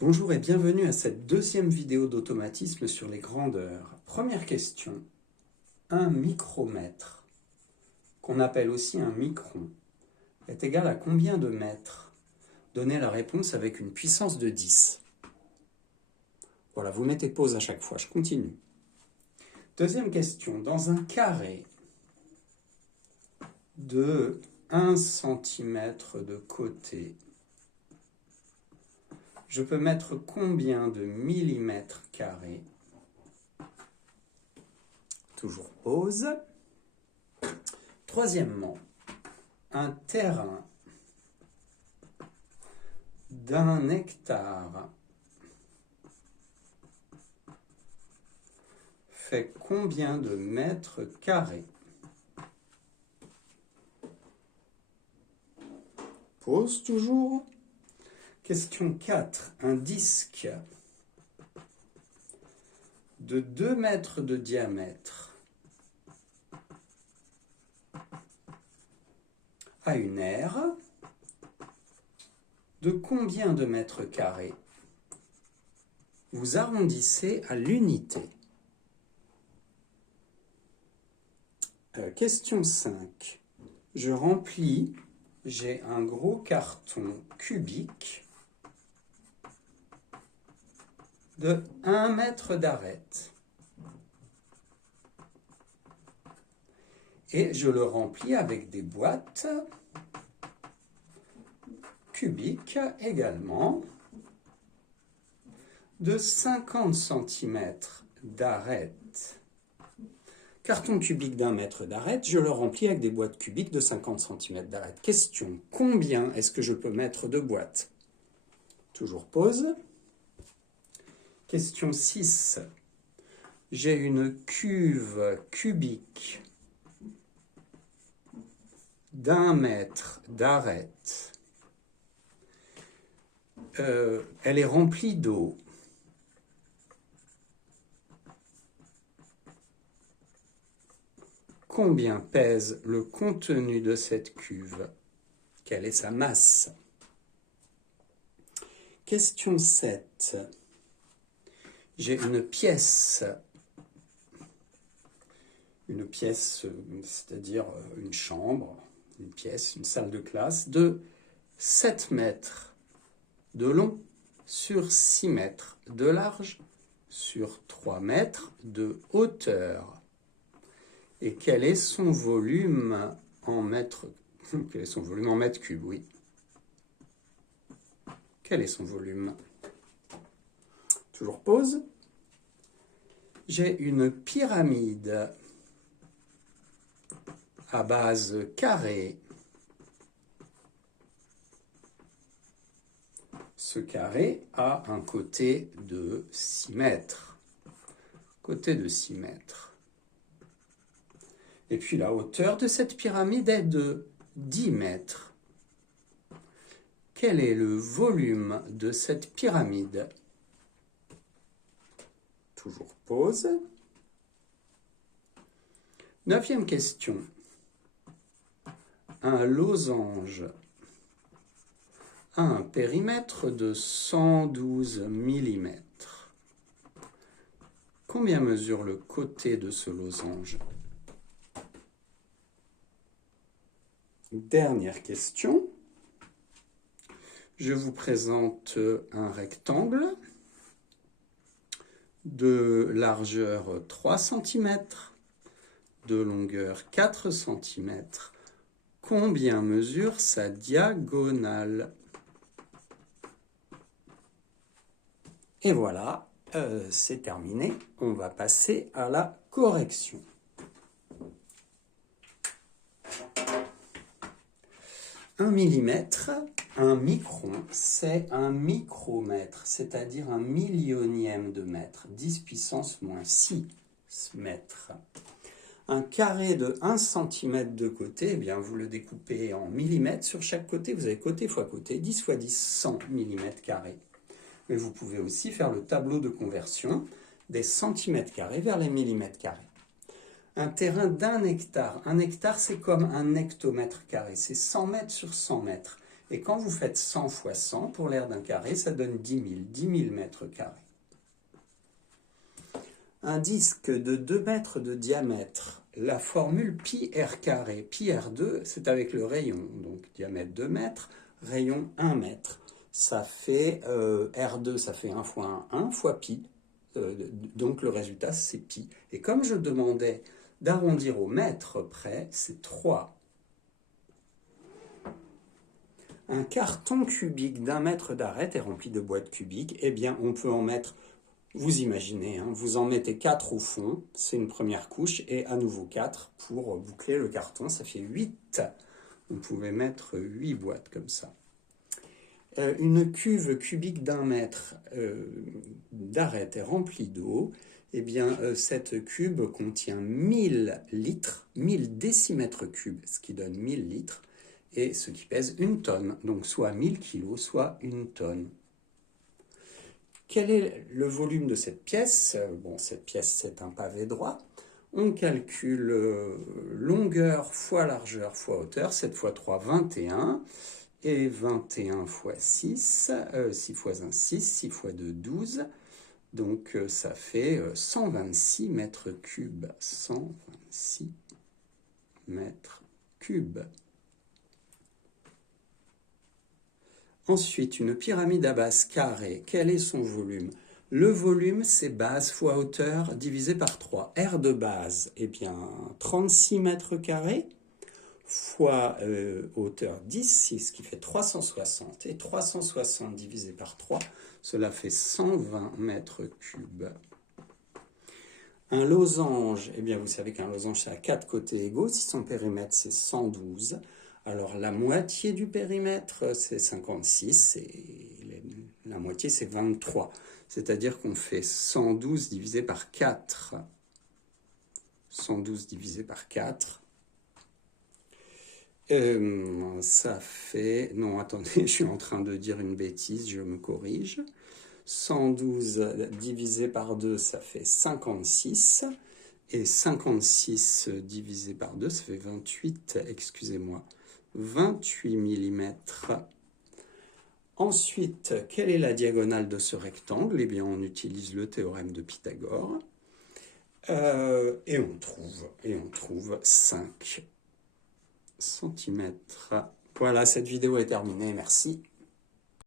Bonjour et bienvenue à cette deuxième vidéo d'automatisme sur les grandeurs. Première question, un micromètre, qu'on appelle aussi un micron, est égal à combien de mètres? Donnez la réponse avec une puissance de 10. Voilà, vous mettez pause à chaque fois, je continue. Deuxième question, dans un carré de 1 cm de côté, je peux mettre combien de millimètres carrés? Toujours pause. Troisièmement, un terrain d'1 hectare fait combien de mètres carrés? Pause toujours. Question 4. Un disque de 2 mètres de diamètre a une aire de combien de mètres carrés? Vous arrondissez à l'unité. Question 5. Je remplis, j'ai un gros carton cubique de 1 mètre d'arête. Et je le remplis avec des boîtes cubiques également de 50 cm d'arête. Carton cubique d'1 mètre d'arête, je le remplis avec des boîtes cubiques de 50 cm d'arête. Question, combien est-ce que je peux mettre de boîtes? Toujours pause. Question 6. J'ai une cuve cubique d'1 mètre d'arête. Elle est remplie d'eau. Combien pèse le contenu de cette cuve? Quelle est sa masse? Question 7. J'ai une pièce, c'est-à-dire une chambre, une pièce, une salle de classe, de 7 mètres de long sur 6 mètres de large sur 3 mètres de hauteur. Et quel est son volume en mètres? Quel est son volume en mètres cubes, oui. Quel est son volume? Toujours pause. J'ai une pyramide à base carrée. Ce carré a un côté de 6 mètres. Côté de 6 mètres. Et puis la hauteur de cette pyramide est de 10 mètres. Quel est le volume de cette pyramide? Toujours pause. 9e question. Un losange a un périmètre de 112 mm. Combien mesure le côté de ce losange? Dernière question. Je vous présente un rectangle de largeur 3 cm, de longueur 4 cm. Combien mesure sa diagonale? Et voilà, c'est terminé. On va passer à la correction. Un millimètre, un micron, c'est un micromètre, c'est-à-dire un millionième de mètre, 10 puissance moins 6 mètres. Un carré de 1 cm de côté, eh bien vous le découpez en millimètres sur chaque côté, vous avez côté fois côté, 10 fois 10, 100 mm carrés. Mais vous pouvez aussi faire le tableau de conversion des centimètres carrés vers les millimètres carrés. Un terrain d'1 hectare. Un hectare, c'est comme un hectomètre carré. C'est 100 mètres sur 100 mètres. Et quand vous faites 100 fois 100, pour l'aire d'un carré, ça donne 10 000, 10 000 mètres carrés. Un disque de 2 mètres de diamètre, la formule pi r carré. Pi r2, c'est avec le rayon, donc diamètre 2 mètres, rayon 1 mètre. Ça fait r2, ça fait 1 fois 1 fois pi. Donc le résultat, c'est pi. Et comme je demandais d'arrondir au mètre près, c'est 3. Un carton cubique d'1 mètre d'arête est rempli de boîtes cubiques. Eh bien, on peut en mettre, vous imaginez, hein, vous en mettez 4 au fond, c'est une première couche, et à nouveau 4 pour boucler le carton, ça fait 8. Vous pouvez mettre 8 boîtes comme ça. Une cuve cubique d'1 mètre d'arête est remplie d'eau. Eh bien, cette cube contient 1000 litres, 1000 décimètres cubes, ce qui donne 1000 litres, et ce qui pèse 1 tonne, donc soit 1000 kilos, soit 1 tonne. Quel est le volume de cette pièce? Bon, cette pièce, c'est un pavé droit. On calcule longueur fois largeur fois hauteur, 7 fois 3, 21. Et 21 fois 6, 6 fois 1, 6, 6 fois 2, 12. Donc ça fait 126 mètres cubes. 126 mètres cubes. Ensuite, une pyramide à base carrée. Quel est son volume? Le volume, c'est base fois hauteur divisé par 3. R de base, eh bien, 36 mètres carrés fois hauteur 10, ce qui fait 360. Et 360 divisé par 3, cela fait 120 mètres cubes. Un losange, eh bien, vous savez qu'un losange, c'est à 4 côtés égaux. Si son périmètre, c'est 112, alors la moitié du périmètre, c'est 56, et la moitié, c'est 23. C'est-à-dire qu'on fait 112 divisé par 4. 112 divisé par 4. Ça fait... Non, attendez, je suis en train de dire une bêtise, je me corrige. 112 divisé par 2, ça fait 56. Et 56 divisé par 2, ça fait 28, excusez-moi, 28 mm. Ensuite, quelle est la diagonale de ce rectangle? Eh bien, on utilise le théorème de Pythagore. Et on trouve 5 cm. Voilà, cette vidéo est terminée. Merci.